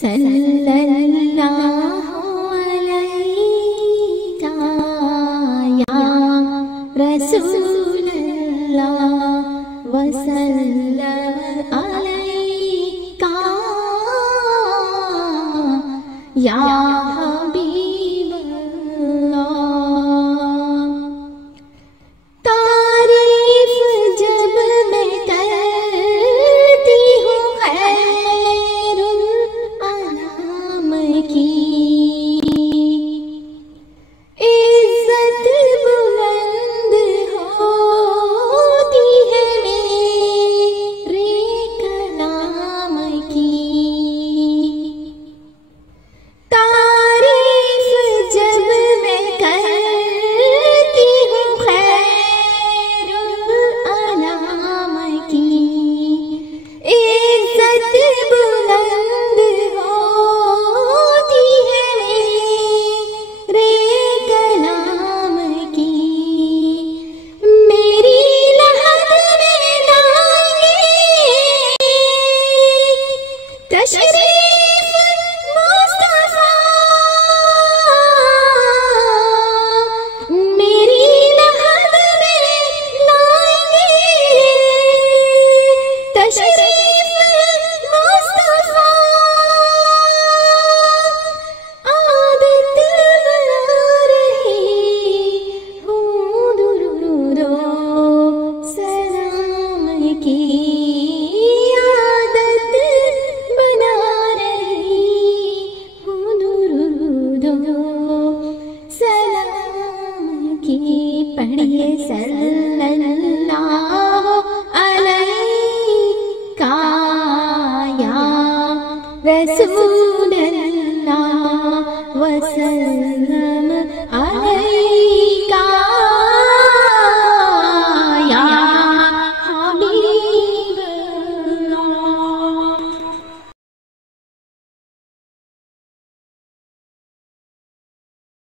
सल्लल्लाहु अलैका या रसूलल्लाह वसल्लम अलैका या हबीबल्लाह। तारीफ जब मैं करती हूँ खैरुल अनाम की, इज्जत बुलंद होती है मेरे कलाम की। तारीफ जब मैं करती हूँ खैरुल अनाम की, इज्जत बुलंद होती है मेरे कलाम की। मेरी लहद में लाएंगे तशरीफ मुस्तफा, मेरी लहद में लाएंगे तशरीफ मुस्तफा। आदत बना रही हूँ दुरूदो सलाम की, आदत बना रही हूँ दुरूदो सलाम की। पढ़िए सल्लल्लाहु अलैका या रसूलल्लाह वसल्लम